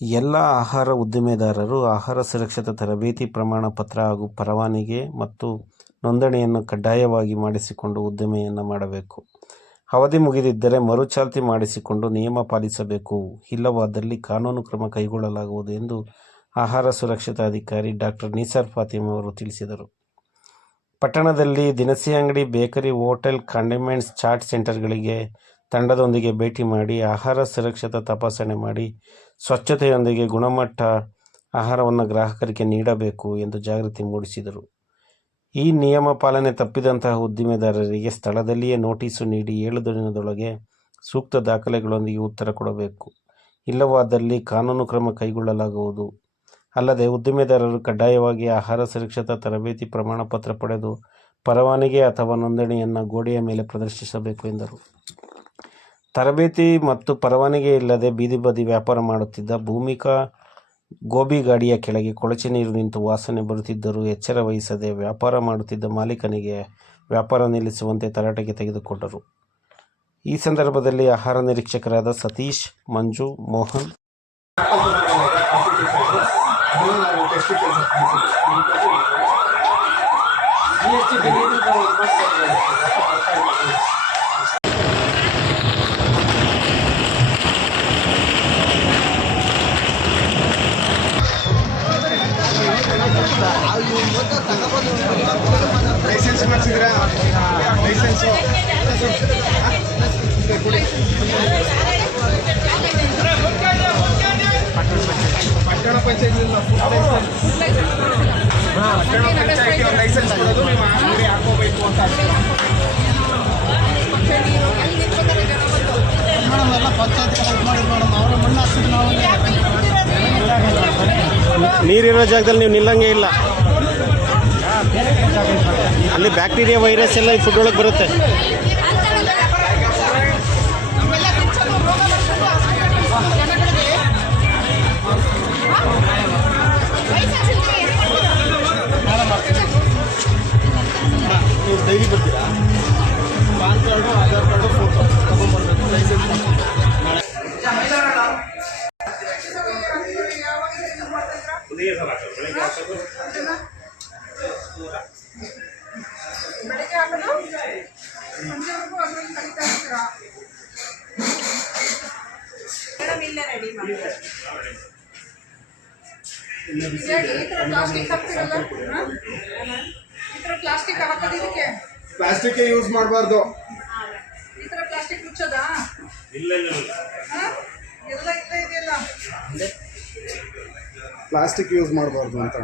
ಎಲ್ಲ ಆಹಾರ ಉದ್ದಿಮೆದಾರರು ಆಹಾರ ಸುರಕ್ಷತಾ ತರಬೇತಿ ಪ್ರಮಾಣ ಪತ್ರ ಹಾಗೂ ಪರವಾನಗಿ ಮತ್ತು ನೋಂದಣಿಯನ್ನು ಕಡ್ಡಾಯವಾಗಿ ಮಾಡಿಸಿಕೊಂಡು ಉದ್ದಿಮೆಯನ್ನು ಮಾಡಬೇಕು. ಅವಧಿ ಮುಗಿದಿದ್ದರೆ ಮರುಚಾಲ್ತಿ ಮಾಡಿಸಿಕೊಂಡು ನಿಯಮ ಪಾಲಿಸಬೇಕು. ಇಲ್ಲವಾದಲ್ಲಿ ಕಾನೂನು ಕ್ರಮ ಕೈಗೊಳ್ಳಲಾಗುವುದು ಎಂದು ಆಹಾರ ಸುರಕ್ಷತಾಧಿಕಾರಿ ಡಾಕ್ಟರ್ ನಿಸಾರ್ ಫಾತಿಮಾ ಅವರು ತಿಳಿಸಿದರು. ಪಟ್ಟಣದಲ್ಲಿ ದಿನಸಿ ಅಂಗಡಿ, ಬೇಕರಿ, ಹೋಟೆಲ್, ಕಾಂಡಿಮೆಂಟ್ಸ್, ಚಾಟ್ ಸೆಂಟರ್ಗಳಿಗೆ ತಂಡದೊಂದಿಗೆ ಭೇಟಿ ಮಾಡಿ ಆಹಾರ ಸುರಕ್ಷತಾ ತಪಾಸಣೆ ಮಾಡಿ ಸ್ವಚ್ಛತೆಯೊಂದಿಗೆ ಗುಣಮಟ್ಟ ಆಹಾರವನ್ನು ಗ್ರಾಹಕರಿಗೆ ನೀಡಬೇಕು ಎಂದು ಜಾಗೃತಿ ಮೂಡಿಸಿದರು. ಈ ನಿಯಮ ಪಾಲನೆ ತಪ್ಪಿದಂತಹ ಉದ್ದಿಮೆದಾರರಿಗೆ ಸ್ಥಳದಲ್ಲಿಯೇ ನೋಟಿಸು ನೀಡಿ 7 ದಿನದೊಳಗೆ ಸೂಕ್ತ ದಾಖಲೆಗಳೊಂದಿಗೆ ಉತ್ತರ ಕೊಡಬೇಕು. ಇಲ್ಲವಾದಲ್ಲಿ ಕಾನೂನು ಕ್ರಮ ಕೈಗೊಳ್ಳಲಾಗುವುದು. ಅಲ್ಲದೆ ಉದ್ದಿಮೆದಾರರು ಕಡ್ಡಾಯವಾಗಿ ಆಹಾರ ಸುರಕ್ಷತಾ ತರಬೇತಿ ಪ್ರಮಾಣ ಪತ್ರ ಪಡೆದು ಪರವಾನಗಿ ಅಥವಾ ನೋಂದಣಿಯನ್ನು ಗೋಡೆಯ ಮೇಲೆ ಪ್ರದರ್ಶಿಸಬೇಕು ಎಂದರು. ತರಬೇತಿ ಮತ್ತು ಪರವಾನಗಿ ಇಲ್ಲದೆ ಬೀದಿ ಬದಿ ವ್ಯಾಪಾರ ಮಾಡುತ್ತಿದ್ದ ಭೂಮಿಕಾ ಗೋಬಿ ಗಾಡಿಯ ಕೆಳಗೆ ಕೊಳಚೆ ನೀರು ನಿಂತು ವಾಸನೆ ಬರುತ್ತಿದ್ದರೂ ಎಚ್ಚರ ವಹಿಸದೆ ವ್ಯಾಪಾರ ಮಾಡುತ್ತಿದ್ದ ಮಾಲೀಕನಿಗೆ ವ್ಯಾಪಾರ ನಿಲ್ಲಿಸುವಂತೆ ತರಾಟೆಗೆ ತೆಗೆದುಕೊಂಡರು. ಈ ಸಂದರ್ಭದಲ್ಲಿ ಆಹಾರ ನಿರೀಕ್ಷಕರಾದ ಸತೀಶ್, ಮಂಜು, ಮೋಹನ್ ಲೈಸೆನ್ಸ್ ಮಾಡಿಸಿದ್ರ ಲೈಸೆನ್ಸು ಪಟ್ಟಣ ಪಂಚಾಯತ್ ಲೈಸೆನ್ಸ್ ಕೊಡೋದು ನೀವು ಅಂಗಡಿ ಹಾಕೋಬೇಕು ಅಂತ ನೀರಿರೋ ಜಾಗದಲ್ಲಿ ನೀವು ನಿಲ್ಲಂಗೆ ಇಲ್ಲ. ಅಲ್ಲಿ ಬ್ಯಾಕ್ಟೀರಿಯಾ, ವೈರಸ್ ಎಲ್ಲ ಈ ಫುಡ್ ಒಳಗೆ ಬರುತ್ತೆ. ನೀವು ಡೈಲಿ ಬರ್ತೀರಾ? PAN card, Aadhaar card, photo ತಗೊಂಡ್ಬರ್ಬೇಕು. ಲೈಸೆನ್ಸ್ ಬೆಳಿಗ್ಗೆ ಹಾಕೋದು ಸಂಜೆವರೆಗೂ ಅದರಲ್ಲಿ ಕಲಿತಾ ಇರ್ತೀರಾ? ಮೇಡಮ್ ಇಲ್ಲ ರೆಡಿ ಮಾಡಿ. ಈ ಥರ ಪ್ಲಾಸ್ಟಿಕ್ ಹಾಕ್ತಿರಲ್ಲ, ಈ ಥರ ಪ್ಲಾಸ್ಟಿಕ್ ಹಾಕೋದು ಇದಕ್ಕೆ ಪ್ಲಾಸ್ಟಿಕ್ ಯೂಸ್ ಮಾಡಬಾರ್ದು. ಈ ಥರ ಪ್ಲಾಸ್ಟಿಕ್ ಮುಚ್ಚೋದಾ? ಇಲ್ಲ ಎಲ್ಲ ಇದೆಯಲ್ಲ, ಪ್ಲಾಸ್ಟಿಕ್ ಯೂಸ್ ಮಾಡಬಾರ್ದು ಅಂತ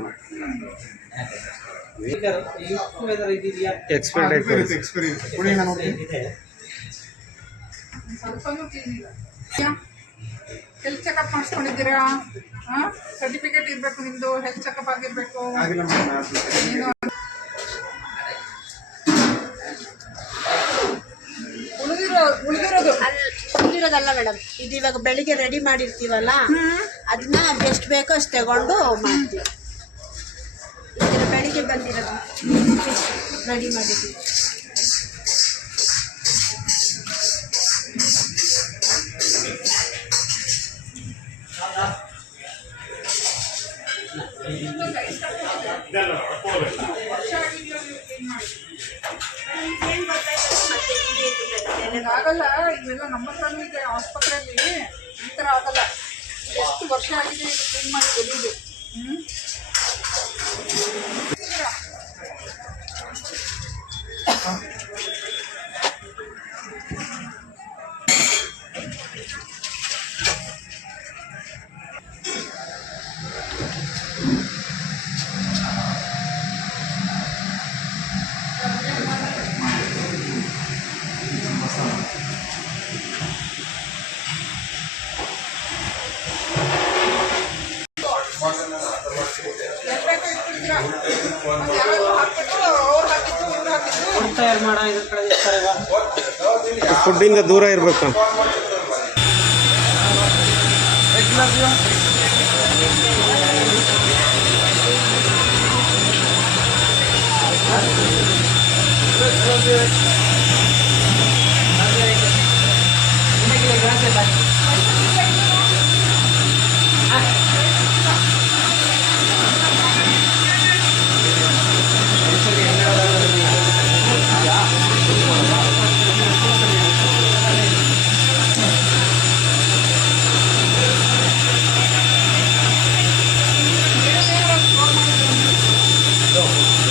ಎಕ್ಸ್ಪೀರಿಯನ್ಸ್ ಕುಡಿ. ನಾನು ಸ್ವಲ್ಪನೂ ಕ್ಲೀನ್ ಇಲ್ಲ. Health checkup ಮಾಡಿಸ್ಕೊಂಡಿದ್ದೀರಾ? ಸರ್ಟಿಫಿಕೇಟ್ ಇರಬೇಕು, ನಿಮ್ಮದು ಹೆಲ್ತ್ ಚೆಕಪ್ ಆಗಿರಬೇಕು. ಉಳಿದಿರೋದಲ್ಲ ಮೇಡಮ್, ಇದು ಇವಾಗ ಬೆಳಿಗ್ಗೆ ರೆಡಿ ಮಾಡಿರ್ತೀವಲ್ಲ, ಅದನ್ನ ಎಷ್ಟು ಬೇಕೋ ಅಷ್ಟು ತಗೊಂಡು ಮಾಡ್ತೀವಿ. ಇದನ್ನ ಬೆಳಿಗ್ಗೆ ಬಂದಿರೋದು ರೆಡಿ ಮಾಡಿದ್ದೀವಿ. ಆಗಲ್ಲ, ಇವೆಲ್ಲ ನಮ್ಮ ಹತ್ರನೂ ಇದೆ ಆಸ್ಪತ್ರೆಯಲ್ಲಿ. ಈ ಥರ ಆಗಲ್ಲ. ಎಷ್ಟು ವರ್ಷ ಆಗಿದೆ ಇದು ಕ್ಲೀನ್ ಮಾಡಿ ಗೆಲ್ಲುವುದು. ಫುಡ್ಡಿಂದ ದೂರ ಇರಬೇಕು.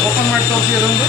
ಓಪನ್ ಮಾಡಿ ತೋರಿಸಿ ಅದೊಂದು